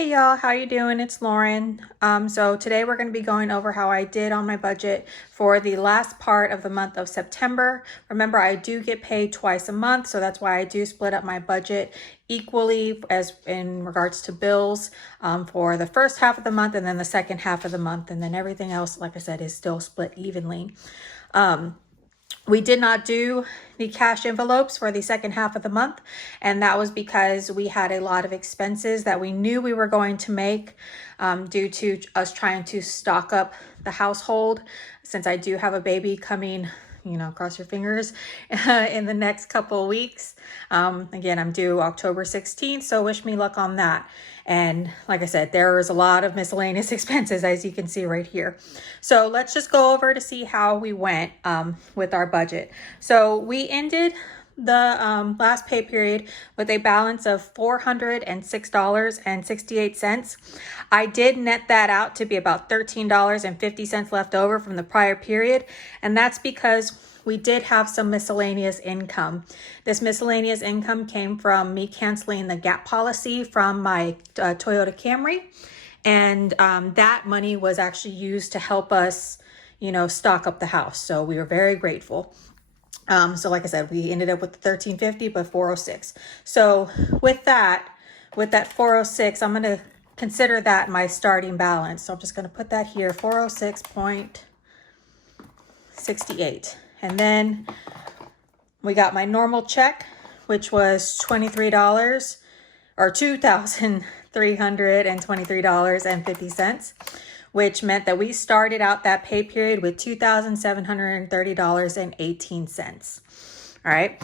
Hey y'all, how you doing? It's Lauren. So today we're going to be going over how I did on my budget for the last part of the month of September. Remember, I do get paid twice a month, so that's why I do split up my budget equally as in regards to bills for the first half of the month and then the second half of the month, and then everything else, like I said, is still split evenly. We did not do the cash envelopes for the second half of the month, and that was because we had a lot of expenses that we knew we were going to make due to us trying to stock up the household. Since I do have a baby coming, cross your fingers, in the next couple of weeks. Again, I'm due October 16th, so wish me luck on that. And like I said, there is a lot of miscellaneous expenses, as you can see right here. So let's just go over to see how we went with our budget. So we ended the last pay period with a balance of $406.68. I did net that out to be about $13.50 left over from the prior period, and that's because we did have some miscellaneous income. This miscellaneous income came from me canceling the gap policy from my Toyota Camry, and that money was actually used to help us, stock up the house. So we were very grateful. So like I said, we ended up with the $13.50, but $406. So with that 406, I'm going to consider that my starting balance. So I'm just going to put that here, 406.68. And then we got my normal check, which was $23 or $2,323.50, which meant that we started out that pay period with $2,730.18. All right.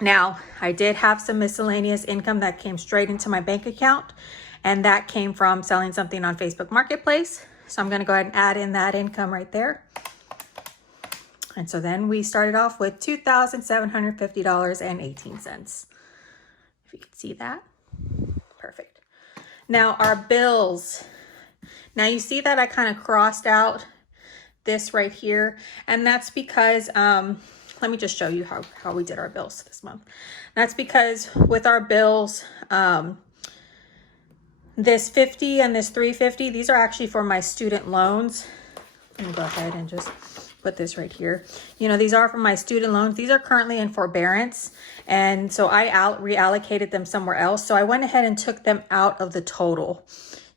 Now, I did have some miscellaneous income that came straight into my bank account, and that came from selling something on Facebook Marketplace. So I'm going to go ahead and add in that income right there. And so then we started off with $2,750.18. If you can see that. Perfect. Now our bills. Now you see that I kind of crossed out this right here, and that's because, let me just show you how we did our bills this month. That's because with our bills, this 50 and this 350, these are actually for my student loans. Let me go ahead and just put this right here. These are for my student loans. These are currently in forbearance, and so I reallocated them somewhere else. So I went ahead and took them out of the total.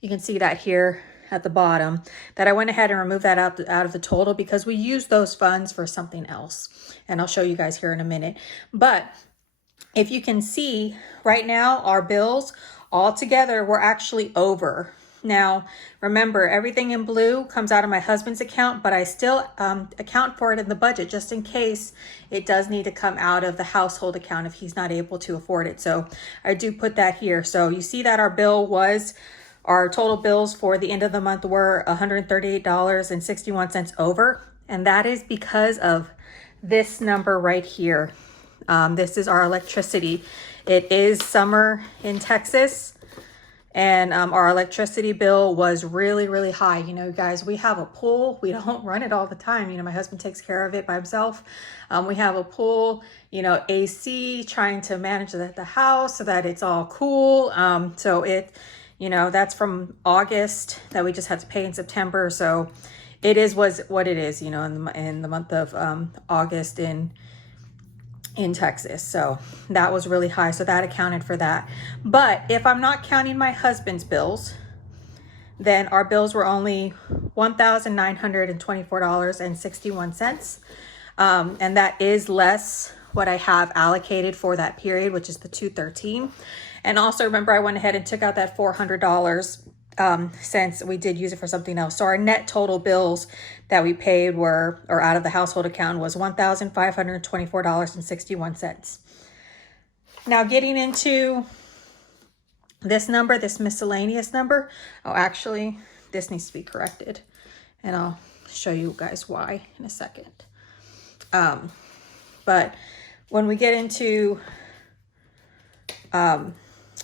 You can see that here at the bottom, that I went ahead and removed that out of the total because we used those funds for something else. And I'll show you guys here in a minute. But if you can see right now, our bills all together were actually over. Now, remember, everything in blue comes out of my husband's account, but I still account for it in the budget just in case it does need to come out of the household account if he's not able to afford it. So I do put that here. So you see that our total bills for the end of the month were $138.61 over. And that is because of this number right here. This is our electricity. It is summer in Texas, and our electricity bill was really, really high. Guys, we have a pool. We don't run it all the time. My husband takes care of it by himself. We have a pool, AC, trying to manage the house so that it's all cool. So that's from August that we just had to pay in September. So was what it is, in the month of August in Texas. So that was really high. So that accounted for that. But if I'm not counting my husband's bills, then our bills were only $1,924.61. And that is less what I have allocated for that period, which is the $213. And also remember, I went ahead and took out that $400 since we did use it for something else. So our net total bills that we paid out of the household account was $1,524.61. Now getting into this number, this miscellaneous number. Oh, actually, this needs to be corrected, and I'll show you guys why in a second. But when we get into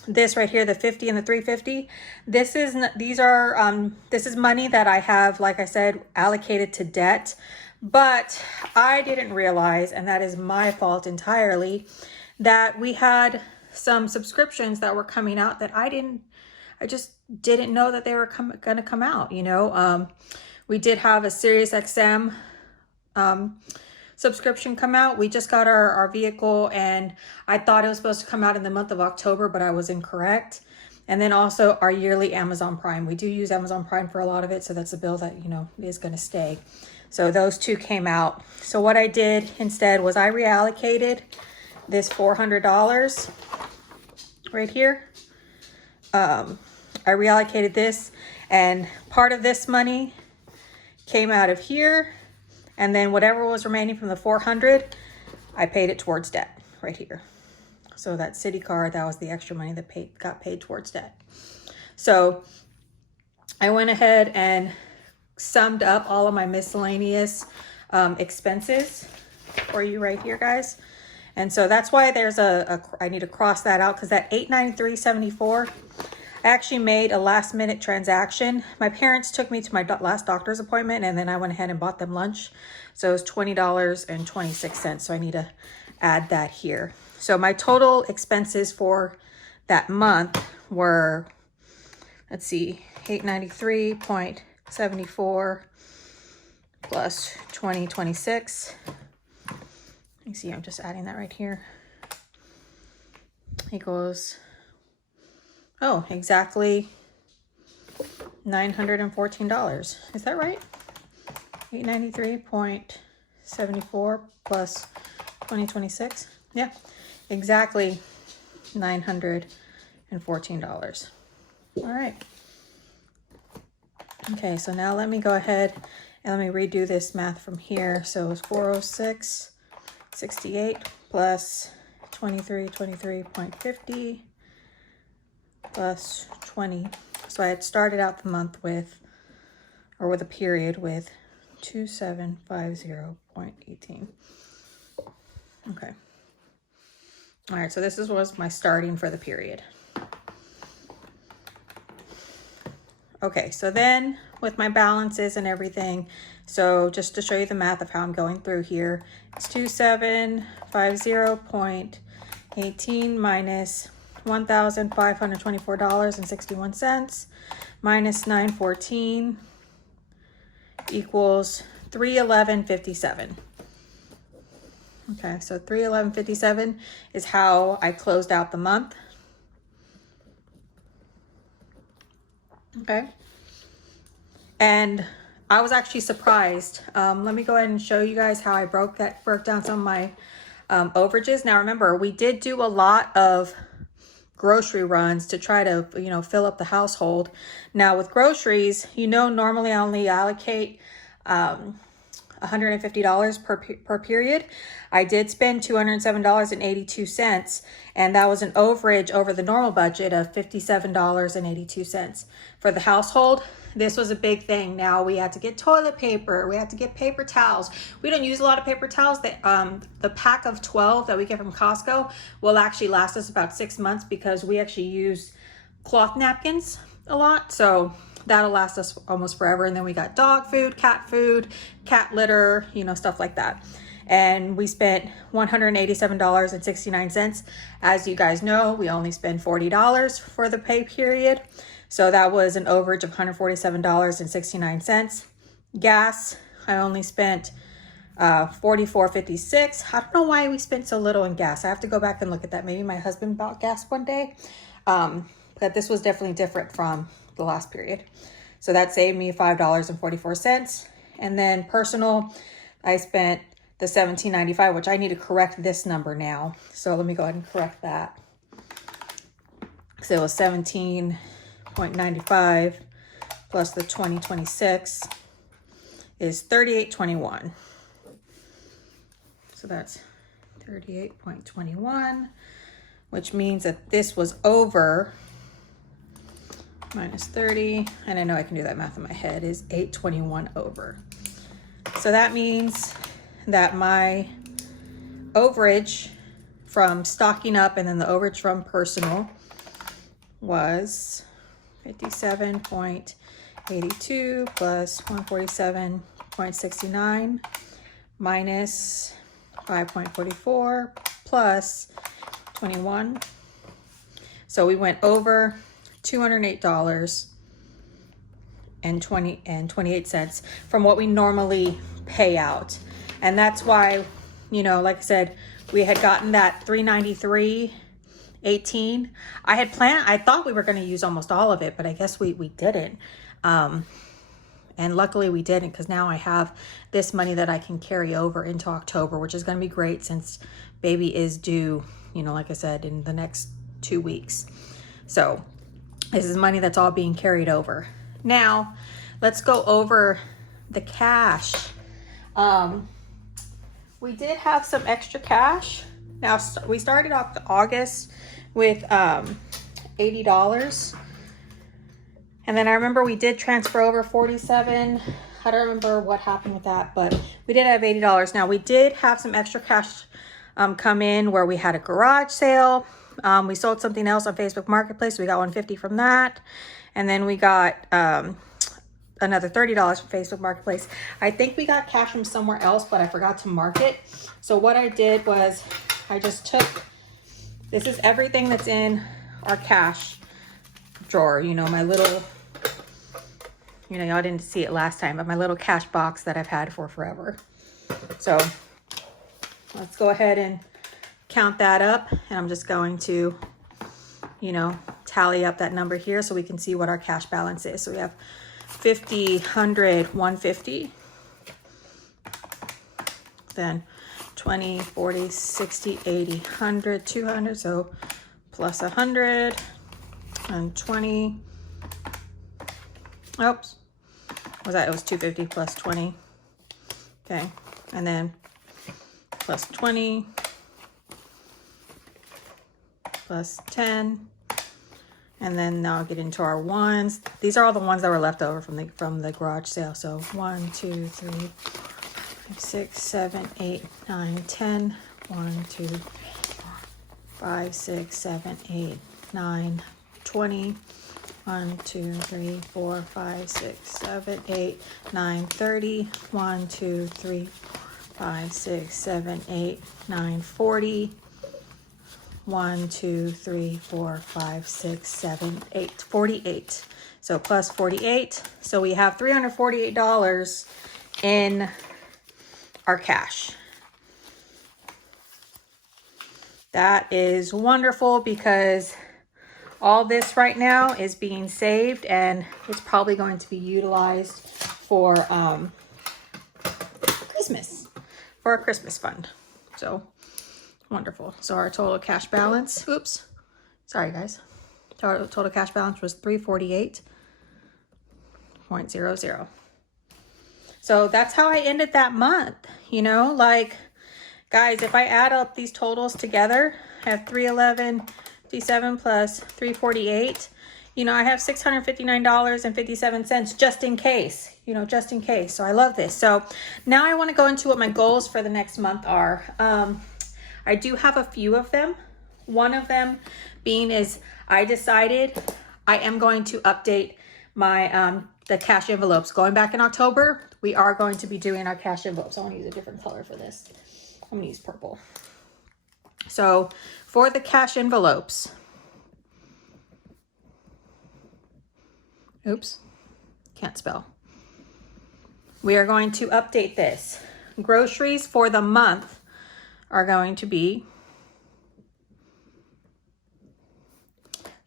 this right here, the 50 and the 350, this is money that I have, like I said, allocated to debt, but I didn't realize, and that is my fault entirely, that we had some subscriptions that were coming out that I I just didn't know that they were gonna come out, you know. We did have a Sirius XM subscription come out. We just got our vehicle, and I thought it was supposed to come out in the month of October, but I was incorrect. And then also our yearly Amazon Prime. We do use Amazon Prime for a lot of it, so that's a bill that, you know, is going to stay. So those two came out. So what I did instead was I reallocated this $400 right here. I reallocated this, and part of this money came out of here, and then whatever was remaining from the 400, I paid it towards debt right here. So that city card, that was the extra money that got paid towards debt. So I went ahead and summed up all of my miscellaneous expenses for you right here, guys. And so that's why there's I need to cross that out, because that $893.74, I actually made a last minute transaction. My parents took me to my last doctor's appointment, and then I went ahead and bought them lunch. So it was $20.26. So I need to add that here. So my total expenses for that month were, let's see, $893.74 plus $20.26. You see, I'm just adding that right here. Equals, oh, exactly $914. Is that right? 893.74 plus 2026. Yeah, exactly $914. All right. Okay, so now let me go ahead and let me redo this math from here. So it's 406.68 plus 2323.50 plus 20. So I had started out the month with, or with a period with 2750.18. Okay. All right, so this was my starting for the period. Okay, so then with my balances and everything, so just to show you the math of how I'm going through here, it's 2750.18 minus $1,524.61 minus 914 equals 311.57. Okay, so 311.57 is how I closed out the month. Okay, and I was actually surprised. Let me go ahead and show you guys how I broke down some of my overages. Now remember, we did do a lot of grocery runs to try to, you know, fill up the household. Now with groceries, you know, normally I only allocate $150 per period. I did spend $207.82, and that was an overage over the normal budget of $57.82. For the household, this was a big thing. Now we had to get toilet paper, we had to get paper towels. We don't use a lot of paper towels. The pack of 12 that we get from Costco will actually last us about 6 months, because we actually use cloth napkins a lot. So that'll last us almost forever. And then we got dog food, cat litter, you know, stuff like that. And we spent $187.69. As you guys know, we only spend $40 for the pay period. So that was an overage of $147.69. Gas, I only spent $44.56. I don't know why we spent so little in gas. I have to go back and look at that. Maybe my husband bought gas one day. But this was definitely different from the last period. So that saved me $5.44. And then personal, I spent the $17.95, which I need to correct this number now. So let me go ahead and correct that. So it was $17.95 plus the $20.26 is $38.21. So that's $38.21, which means that this was over minus 30, and I know I can do that math in my head, is $821 over. So that means that my overage from stocking up and then the overage from personal was 57.82 plus 147.69 minus 5.44 plus 21. So we went over $208.28 from what we normally pay out. And that's why, you know, like I said, we had gotten that $393.18. I thought we were going to use almost all of it, but I guess we didn't. And luckily we didn't, because now I have this money that I can carry over into October, which is going to be great since baby is due, you know, like I said, in the next 2 weeks. So this is money that's all being carried over. Now let's go over the cash. We did have some extra cash. Now we started off August with $80. And then I remember we did transfer over 47. I don't remember what happened with that, but we did have $80. Now we did have some extra cash come in where we had a garage sale. We sold something else on Facebook Marketplace. So we got $150 from that. And then we got another $30 from Facebook Marketplace. I think we got cash from somewhere else, but I forgot to mark it. So what I did was I just took, this is everything that's in our cash drawer, you know, my little, you know, y'all didn't see it last time, but my little cash box that I've had for forever. So let's go ahead and count that up. And I'm just going to, you know, tally up that number here so we can see what our cash balance is. So we have 50, 100, 150. Then 20, 40, 60, 80, 100, 200. So plus 100 and 20. Oops. Was that? It was 250 plus 20. Okay. And then plus 20 plus 10. And then now I'll get into our ones. These are all the ones that were left over from the garage sale. So 1, 2, 3, 5, 6, 7, 8, 9, 10. 1, 2, 5, 6, 7, 8, 9, 20. 1, 2, 3, 4, 5, 6, 7, 8, 9, 30. 1, 2, 3, 5, 6, 7, 8, 9, 40. 1, 2, 3, 4, 5, 6, 7, 8, 48. So plus 48. So we have $348 in our cash. That is wonderful because all this right now is being saved and it's probably going to be utilized for Christmas, for a Christmas fund. So wonderful. So our total cash balance, oops, sorry guys. Total cash balance was $348.00. So that's how I ended that month. You know, like guys, if I add up these totals together, I have 311.57 plus 348. You know, I have $659.57 just in case, you know, just in case. So I love this. So now I want to go into what my goals for the next month are. I do have a few of them. One of them being is I decided I am going to update my the cash envelopes. Going back in October, we are going to be doing our cash envelopes. I want to use a different color for this. I'm going to use purple. So for the cash envelopes, oops, can't spell. We are going to update this. Groceries for the month are going to be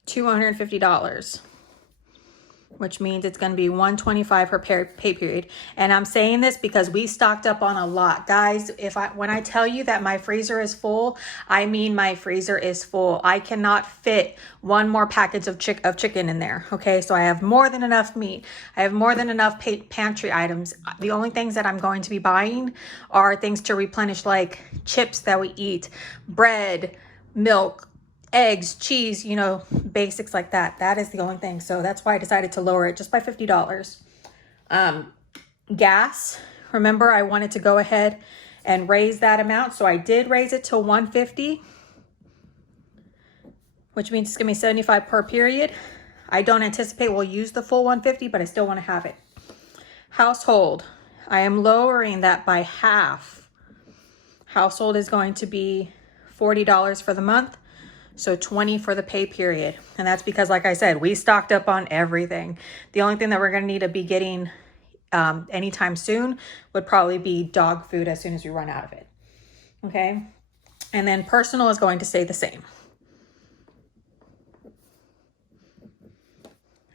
$250, which means it's going to be $125 per pay period. And I'm saying this because we stocked up on a lot. Guys, when I tell you that my freezer is full, I mean my freezer is full. I cannot fit one more package of chicken in there. Okay, so I have more than enough meat. I have more than enough pantry items. The only things that I'm going to be buying are things to replenish, like chips that we eat, bread, milk, eggs, cheese, you know, basics like that. That is the only thing. So that's why I decided to lower it just by $50. Gas, remember I wanted to go ahead and raise that amount. So I did raise it to $150, which means it's gonna be $75 per period. I don't anticipate we'll use the full $150, but I still want to have it. Household, I am lowering that by half. Household is going to be $40 for the month. So 20 for the pay period. And that's because, like I said, we stocked up on everything. The only thing that we're going to need to be getting anytime soon would probably be dog food as soon as we run out of it. Okay. And then personal is going to stay the same.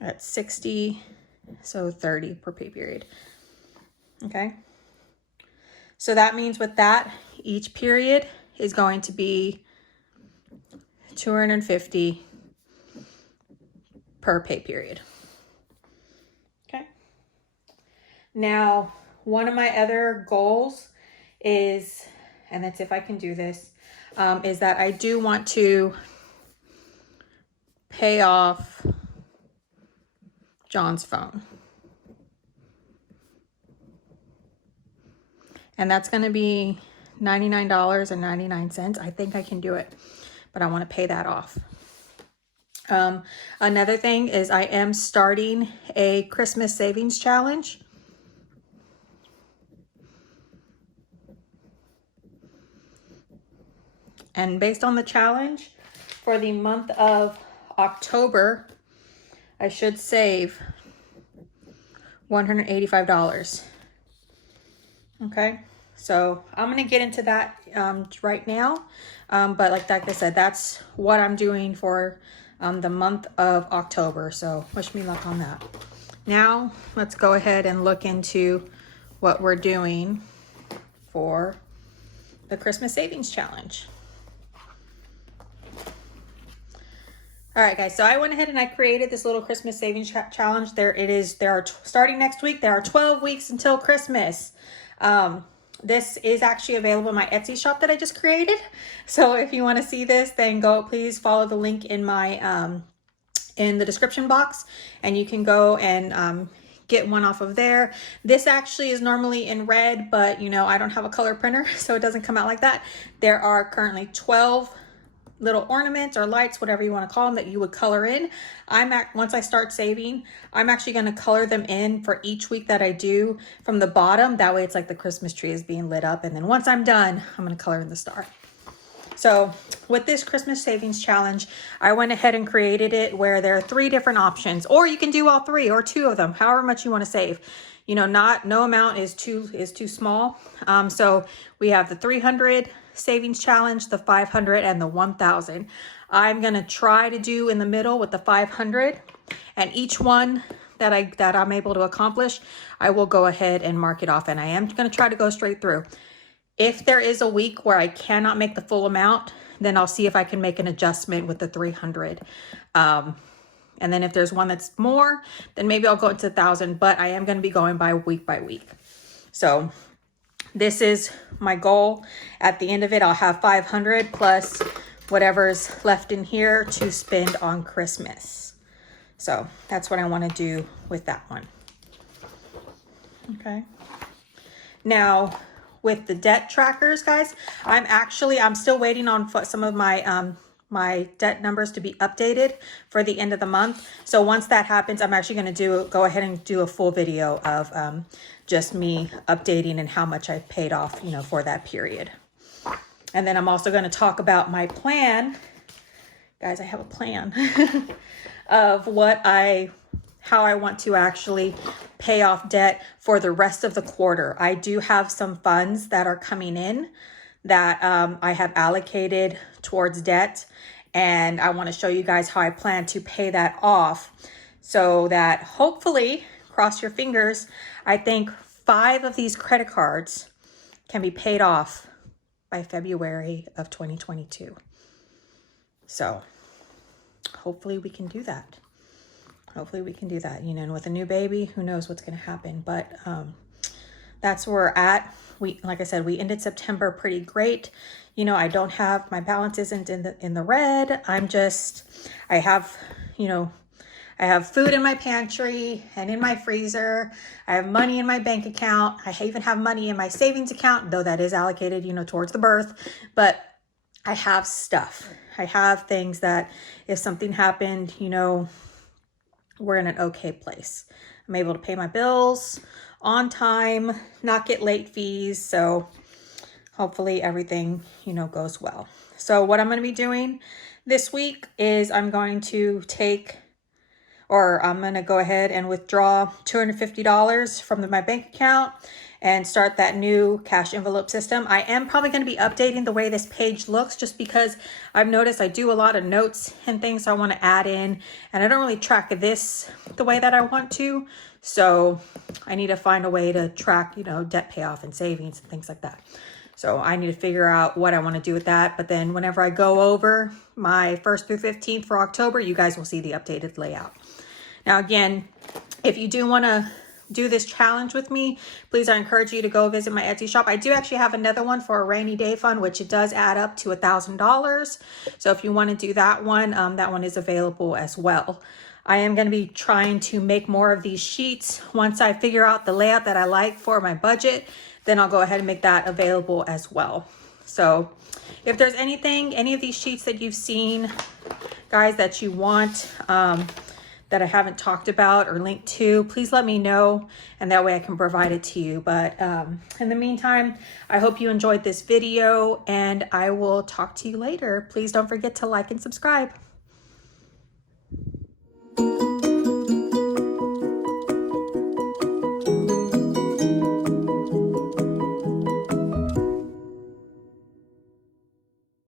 At 60, so 30 per pay period. Okay. So that means with that, each period is going to be $250 per pay period. Okay. Now, one of my other goals is, and that's if I can do this, is that I do want to pay off John's phone. And that's going to be $99.99. I think I can do it, but I want to pay that off. Another thing is I am starting a Christmas savings challenge. And based on the challenge for the month of October, I should save $185. Okay, so I'm going to get into that right now. But like I said, that's what I'm doing for the month of October. So wish me luck on that. Now let's go ahead and look into what we're doing for the Christmas Savings Challenge. All right, guys, so I went ahead and I created this little Christmas Savings Challenge. Starting next week, there are 12 weeks until Christmas. This is actually available in my Etsy shop that I just created. So if you want to see this, then please follow the link in my, in the description box, and you can go and, get one off of there. This actually is normally in red, but I don't have a color printer, so it doesn't come out like that. There are currently 12 little ornaments or lights, whatever you want to call them, that you would color in. Once I start saving, I'm actually going to color them in for each week that I do from the bottom. That way it's like the Christmas tree is being lit up. And then once I'm done, I'm going to color in the star. So with this Christmas Savings Challenge, I went ahead and created it where there are 3 different options, or you can do all 3 or 2 of them, however much you want to save. No amount is too small. So we have the 300 savings challenge, the 500, and the 1,000. I'm gonna try to do in the middle with the 500, and each one that I'm able to accomplish, I will go ahead and mark it off, and I am gonna try to go straight through. If there is a week where I cannot make the full amount, then I'll see if I can make an adjustment with the 300. And then if there's one that's more, then maybe I'll go into 1,000, but I am going to be going by week. So this is my goal. At the end of it, I'll have 500 plus whatever's left in here to spend on Christmas. So that's what I want to do with that one. Okay. Now, with the debt trackers, guys, I'm still waiting on some of my my debt numbers to be updated for the end of the month. So once that happens, I'm actually going to go ahead and do a full video of just me updating and how much I paid off, for that period. And then I'm also going to talk about my plan. Guys, I have a plan of how I want to actually pay off debt for the rest of the quarter. I do have some funds that are coming in that I have allocated towards debt, and I want to show you guys how I plan to pay that off so that hopefully, cross your fingers, I think 5 of these credit cards can be paid off by February of 2022. So hopefully we can do that. And with a new baby, who knows what's going to happen, but that's where we're at. Like I said, we ended September pretty great. I don't have, my balance isn't in the red. I have food in my pantry and in my freezer. I have money in my bank account. I even have money in my savings account, though that is allocated, towards the birth. But I have stuff. I have things that if something happened, we're in an okay place. I'm able to pay my bills on time, not get late fees. So hopefully everything, goes well. So what I'm going to be doing this week is I'm going to go ahead and withdraw $250 from my bank account and start that new cash envelope system. I am probably going to be updating the way this page looks just because I've noticed I do a lot of notes and things I want to add in, and I don't really track this the way that I want to. So I need to find a way to track, debt payoff and savings and things like that. So I need to figure out what I want to do with that. But then whenever I go over my 1st through 15th for October, you guys will see the updated layout. Now, again, if you do want to do this challenge with me, please, I encourage you to go visit my Etsy shop. I do actually have another one for a rainy day fund, which it does add up to $1,000. So if you want to do that one is available as well. I am going to be trying to make more of these sheets. Once I figure out the layout that I like for my budget, then I'll go ahead and make that available as well. So if there's any of these sheets that you've seen, guys, that you want, that I haven't talked about or linked to, please let me know, and that way I can provide it to you. But in the meantime, I hope you enjoyed this video, and I will talk to you later. Please don't forget to like and subscribe.